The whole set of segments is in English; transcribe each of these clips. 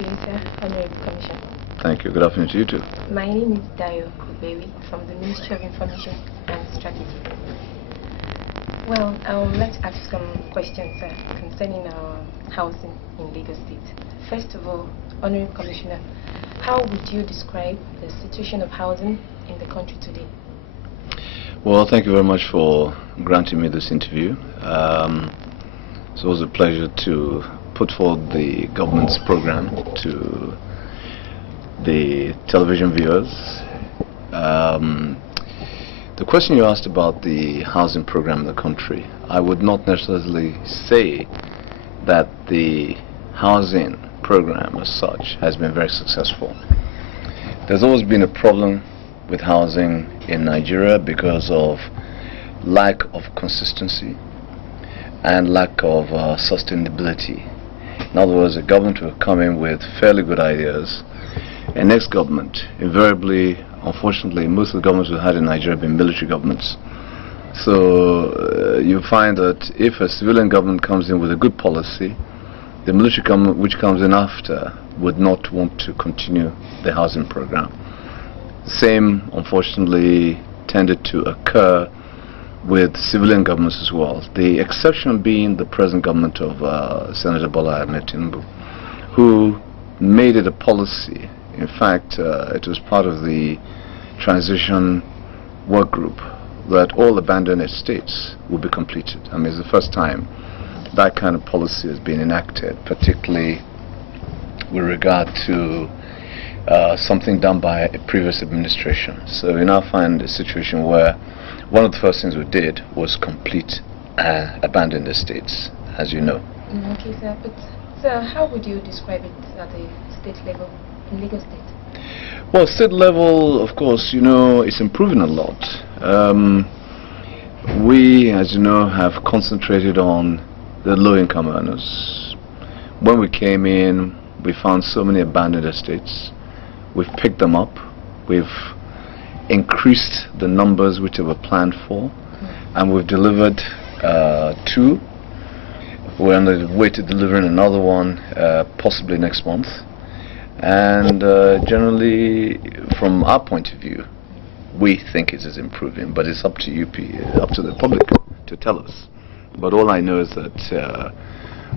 to you, sir, Honorable Commissioner. Thank you. Good afternoon to you too. My name is Dayo Kubewi from the Ministry of Information and Strategy. Well, I would like to ask some questions, sir, concerning our housing in Lagos State. First of all, Honorable Commissioner, how would you describe the situation of housing in the country today? Well, thank you very much for granting me this interview. It's always a pleasure to put forward the government's program to the television viewers. The question you asked about the housing program in the country, I would not necessarily say that the housing program as such has been very successful. There's always been a problem with housing in Nigeria because of lack of consistency and lack of sustainability. In other words, the government will come in with fairly good ideas, and next government, invariably, unfortunately, most of the governments we've had in Nigeria have been military governments. So you find that if a civilian government comes in with a good policy, the military government which comes in after would not want to continue the housing program. Same, unfortunately, tended to occur with civilian governments as well. The exception being the present government of Senator Bola Ahmed Tinubu, who made it a policy. In fact, it was part of the transition work group that all abandoned estates will be completed. I mean, it's the first time that kind of policy has been enacted, particularly with regard to something done by a previous administration. So we now find a situation where one of the first things we did was complete abandoned estates, as you know. Okay, sir. But, sir, how would you describe it at the state level in Lagos State? Well, state level, of course, you know, it's improving a lot. We, as you know, have concentrated on the low-income earners. When we came in, we found so many abandoned estates. We've picked them up. We've increased the numbers which were planned for, and we've delivered 2. We're on the way to delivering another one possibly next month. And generally, from our point of view, we think it is improving, but it's up to up to the public to tell us. But all I know is that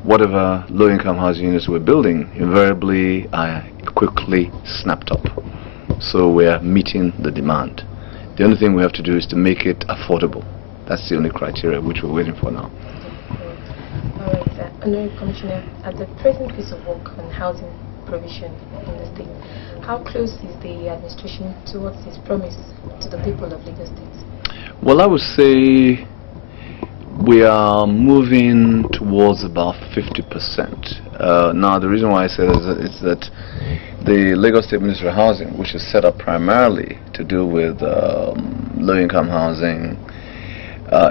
whatever low-income housing units we're building invariably are quickly snapped up. So we're meeting the demand. The only thing we have to do is to make it affordable. That's the only criteria which we're waiting for now. Alright, sir. Honorable Commissioner, at the present piece of work on housing provision in the state, how close is the administration towards its promise to the people of Lagos State? Well, I would say we are moving towards about 50%. Now, the reason why I say that is that the Lagos State Ministry of Housing, which is set up primarily to do with low-income housing,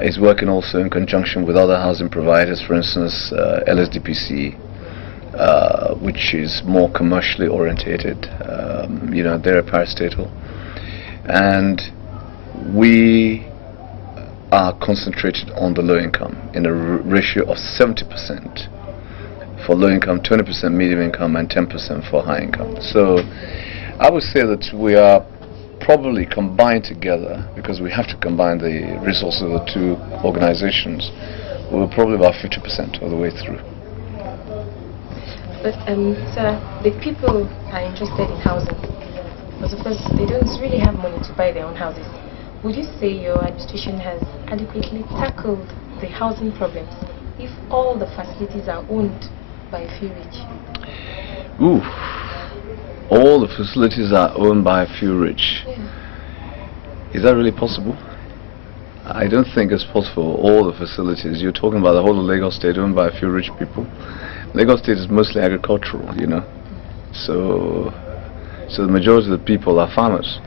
is working also in conjunction with other housing providers, for instance, LSDPC, which is more commercially orientated. You know, they're a parastatal. And we are concentrated on the low income in a ratio of 70% for low income, 20% medium income, and 10% for high income. So I would say that we are probably combined together, because we have to combine the resources of the two organizations. We're probably about 50% of the way through. But, sir, the people are interested in housing, but of course they don't really have money to buy their own houses. Would you say your administration has adequately tackled the housing problems if all the facilities are owned by a few rich? Ooh, all the facilities are owned by a few rich. Yeah. Is that really possible? I don't think it's possible. All the facilities, you're talking about the whole of Lagos State owned by a few rich people. Lagos State is mostly agricultural, you know. So the majority of the people are farmers.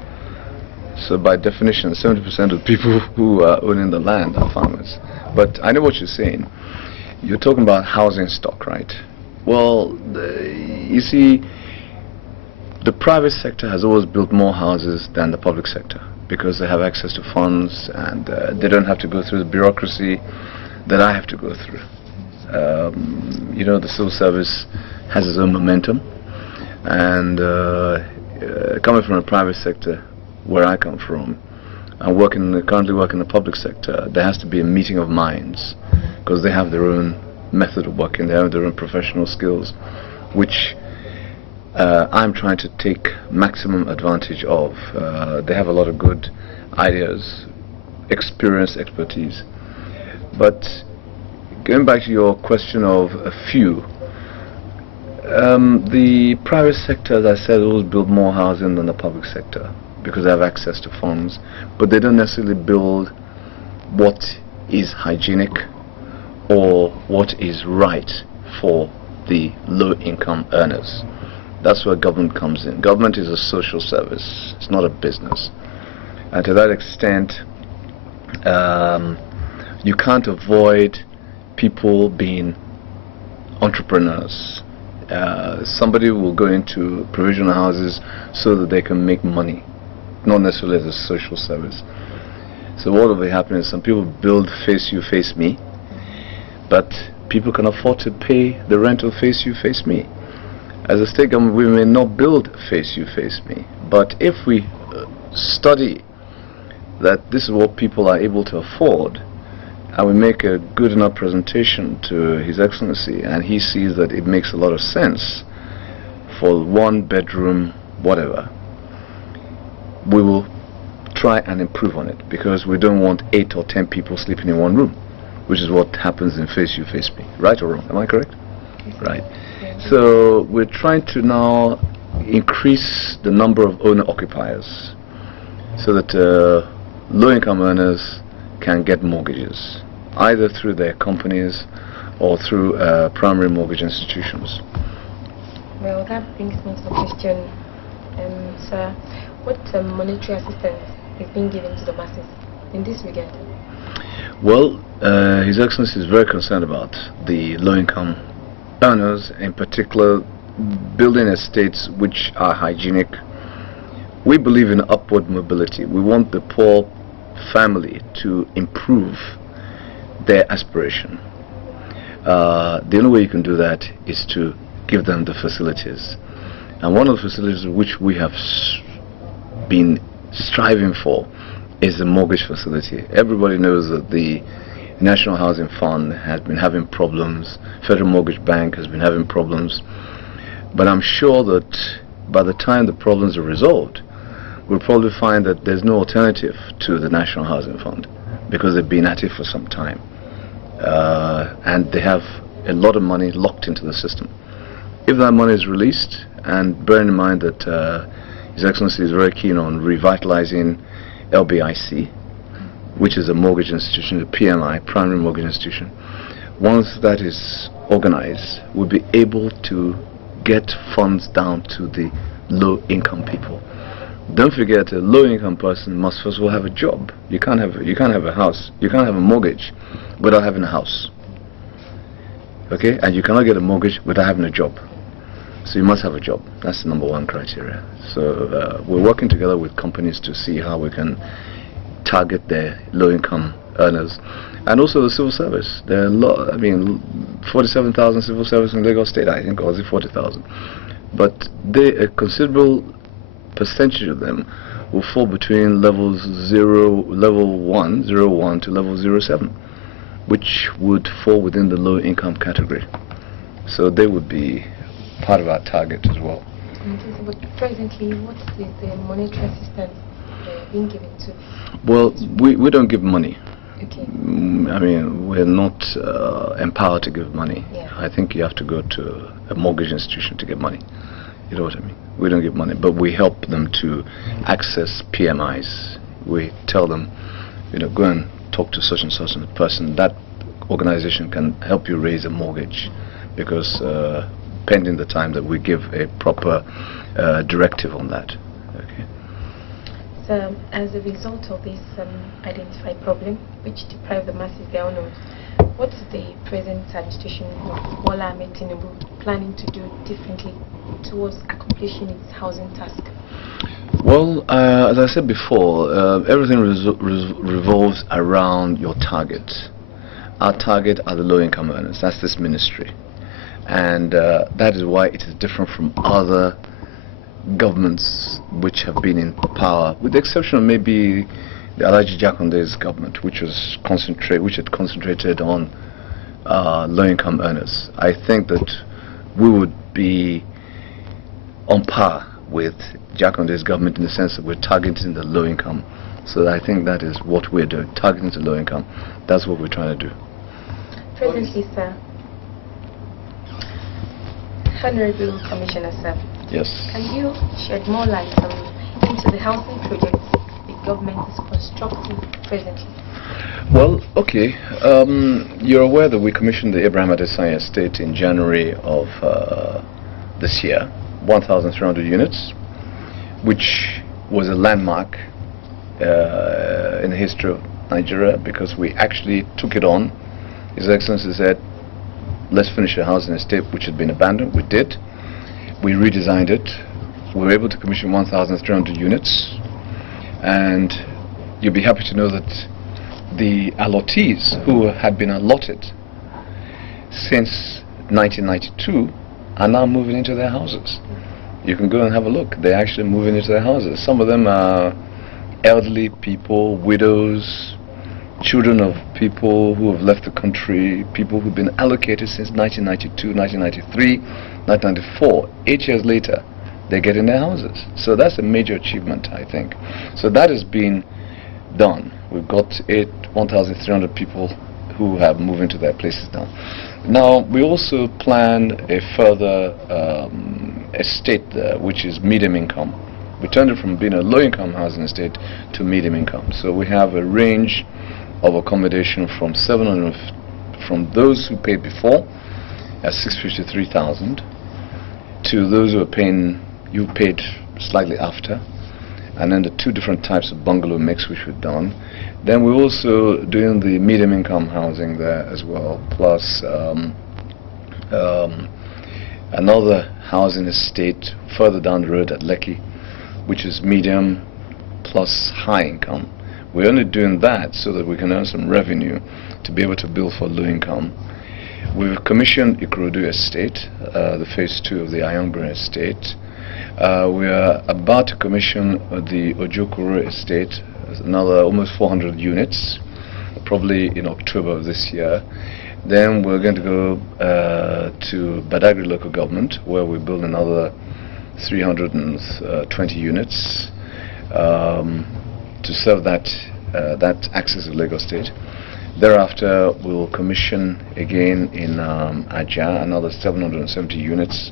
So by definition, 70% of people who are owning the land are farmers. But I know what you're saying. You're talking about housing stock, right? Well, you see, the private sector has always built more houses than the public sector because they have access to funds, and they don't have to go through the bureaucracy that I have to go through. You know, the civil service has its own momentum. And coming from the private sector, where I come from, and currently working in the public sector, there has to be a meeting of minds, because they have their own method of working, they have their own professional skills, which I'm trying to take maximum advantage of. They have a lot of good ideas, experience, expertise. But going back to your question of a few, the private sector, as I said, always build more housing than the public sector because they have access to funds, but they don't necessarily build what is hygienic or what is right for the low-income earners. That's where government comes in. Government is a social service. It's not a business. And to that extent, you can't avoid people being entrepreneurs. Somebody will go into provisional houses so that they can make money, not necessarily as a social service. So what will be happening is some people build face you, face me, but people can afford to pay the rent of face you, face me. As a state government, we may not build face you, face me, but if we study that this is what people are able to afford, and we make a good enough presentation to His Excellency, and he sees that it makes a lot of sense for one bedroom, whatever, we will try and improve on it, because we don't want 8 or 10 people sleeping in one room, which is what happens in face you, face me. Right or wrong? Am I correct? Right. So we're trying to now increase the number of owner-occupiers so that low-income earners can get mortgages, either through their companies or through primary mortgage institutions. Well, that brings me to the question, sir, what monetary assistance is being given to the masses in this regard? Well, His Excellency is very concerned about the low-income earners, in particular building estates which are hygienic. We believe in upward mobility. We want the poor family to improve their aspiration. The only way you can do that is to give them the facilities. And one of the facilities which we have been striving for is the mortgage facility. Everybody knows that the National Housing Fund has been having problems, Federal Mortgage Bank has been having problems, but I'm sure that by the time the problems are resolved, we'll probably find that there's no alternative to the National Housing Fund, because they've been at it for some time, and they have a lot of money locked into the system. If that money is released, and bearing in mind that His Excellency is very keen on revitalizing LBIC, which is a mortgage institution, the PMI, primary mortgage institution, once that is organized, we'll be able to get funds down to the low-income people. Don't forget, a low-income person must first of all have a job. You can't have a house. You can't have a mortgage without having a house. Okay, and you cannot get a mortgage without having a job. So you must have a job. That's the number one criteria. So we're working together with companies to see how we can target their low-income earners, and also the civil service. There are a lot. I mean, 47,000 civil service in Lagos State, I think, or is it 40,000? But a considerable percentage of them will fall between level 1 to level 07, which would fall within the low-income category. So they would be part of our target as well. But presently, what is the monetary assistance being given to? Well, we don't give money. Okay. I mean, we're not empowered to give money. Yeah. I think you have to go to a mortgage institution to get money. You know what I mean? We don't give money, but we help them to access PMIs. We tell them, go and talk to such and such a person. That organization can help you raise a mortgage, because pending the time that we give a proper directive on that. Okay. So, as a result of this identified problem, which deprive the masses their own, what is the present administration of Bola Ahmed Tinubu planning to do differently towards accomplishing its housing task? Well, as I said before, everything revolves around your target. Our target are the low-income earners. That's this ministry. And that is why it is different from other governments which have been in power, with the exception of maybe the Alhaji Jakonde's government, which had concentrated on low-income earners. I think that we would be on par with Jakonde's government in the sense that we're targeting the low income. So I think that is what we're doing, targeting the low income. That's what we're trying to do. Presently, sir, Honorable Commissioner, sir. Yes. Can you shed more light into the housing projects the government is constructing presently? Well, okay. You're aware that we commissioned the Abraham Adesanya estate in January of this year, 1,300 units, which was a landmark in the history of Nigeria, because we actually took it on. His Excellency said, let's finish a housing estate which had been abandoned. We did. We redesigned it. We were able to commission 1,300 units, and you'll be happy to know that the allottees who had been allotted since 1992 are now moving into their houses. You can go and have a look. They're actually moving into their houses. Some of them are elderly people, widows, children of people who have left the country, people who've been allocated since 1992, 1993, 1994. 8 years later, they get in their houses. So that's a major achievement, I think. So that has been done. We've got 1,300 people who have moved into their places now. Now, we also plan a further estate there, which is medium income. We turned it from being a low-income housing estate to medium income. So we have a range of accommodation from 700, from those who paid before at 653,000, to those who are paying, you paid slightly after, and then the two different types of bungalow mix which we've done. Then we're also doing the medium income housing there as well, plus another housing estate further down the road at Lekki, which is medium plus high income. We're only doing that so that we can earn some revenue to be able to build for low income. We've commissioned Ikorodu Estate, the phase 2 of the Ayongbun Estate. We are about to commission the Ojokoro Estate, another almost 400 units, probably in October of this year. Then we're going to go to Badagry local government, where we build another 320 units to serve that axis of Lagos State. Thereafter, we'll commission again in Ajah another 770 units,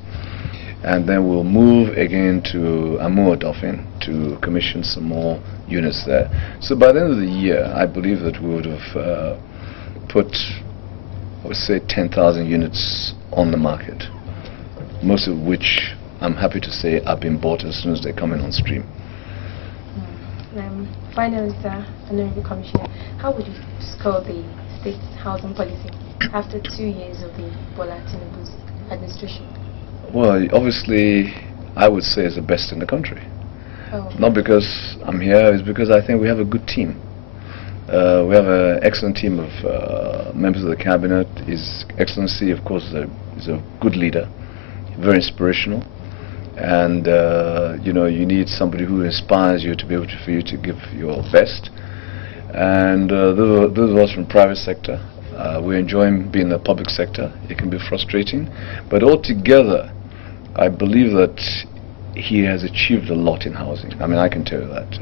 and then we'll move again to Amuodofin to commission some more units there. So by the end of the year, I believe that we would have put, I would say, 10,000 units on the market, most of which I'm happy to say are being bought as soon as they come in on stream. Finally, sir, Honorable Commissioner, how would you score the state's housing policy after 2 years of the Bola Tinubu's administration? Well, obviously, I would say it's the best in the country. Oh. Not because I'm here, it's because I think we have a good team. We have an excellent team of members of the cabinet. His Excellency, of course, is a good leader, very inspirational. And you need somebody who inspires you to be able for you to give your best. And those of us from private sector, we enjoy being in the public sector. It can be frustrating, but altogether, I believe that he has achieved a lot in housing. I mean, I can tell you that.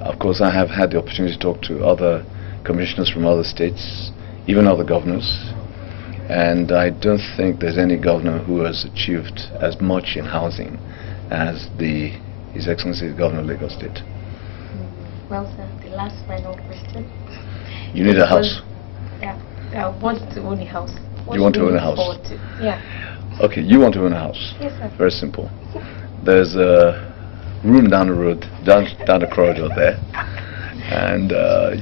Of course, I have had the opportunity to talk to other commissioners from other states, even other governors. And I don't think there's any governor who has achieved as much in housing as His Excellency the Governor of Lagos State. Well, sir, the last final question. You need a house. Yeah, I want to own a house. You want to own a house? Yeah. Okay, you want to own a house. Yes, sir. Very simple. There's a room down the road, down the corridor there, and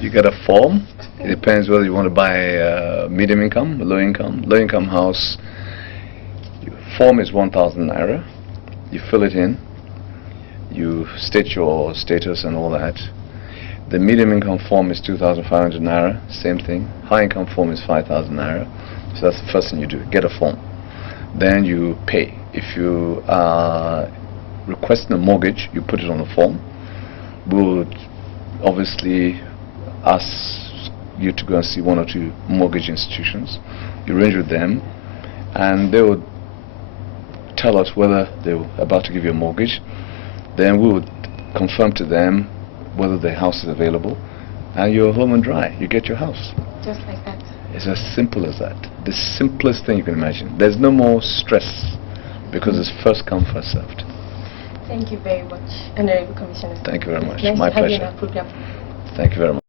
you get a form. It depends whether you want to buy a medium income, low income house. Form is 1,000 naira. You fill it in. You state your status and all that. The medium income form is 2,500 naira. Same thing. High income form is 5,000 naira. So that's the first thing you do. Get a form. Then you pay. If you are requesting a mortgage, you put it on a form. We would obviously ask you to go and see one or two mortgage institutions. You arrange with them, and they would tell us whether they were about to give you a mortgage. Then we would confirm to them whether the house is available, and you're home and dry. You get your house. Just like that. It's as simple as that. The simplest thing you can imagine. There's no more stress because it's first come, first served. Thank you very much, Honorable Commissioner. Thank you very much. Nice My to have you pleasure. in our program. Thank you very much.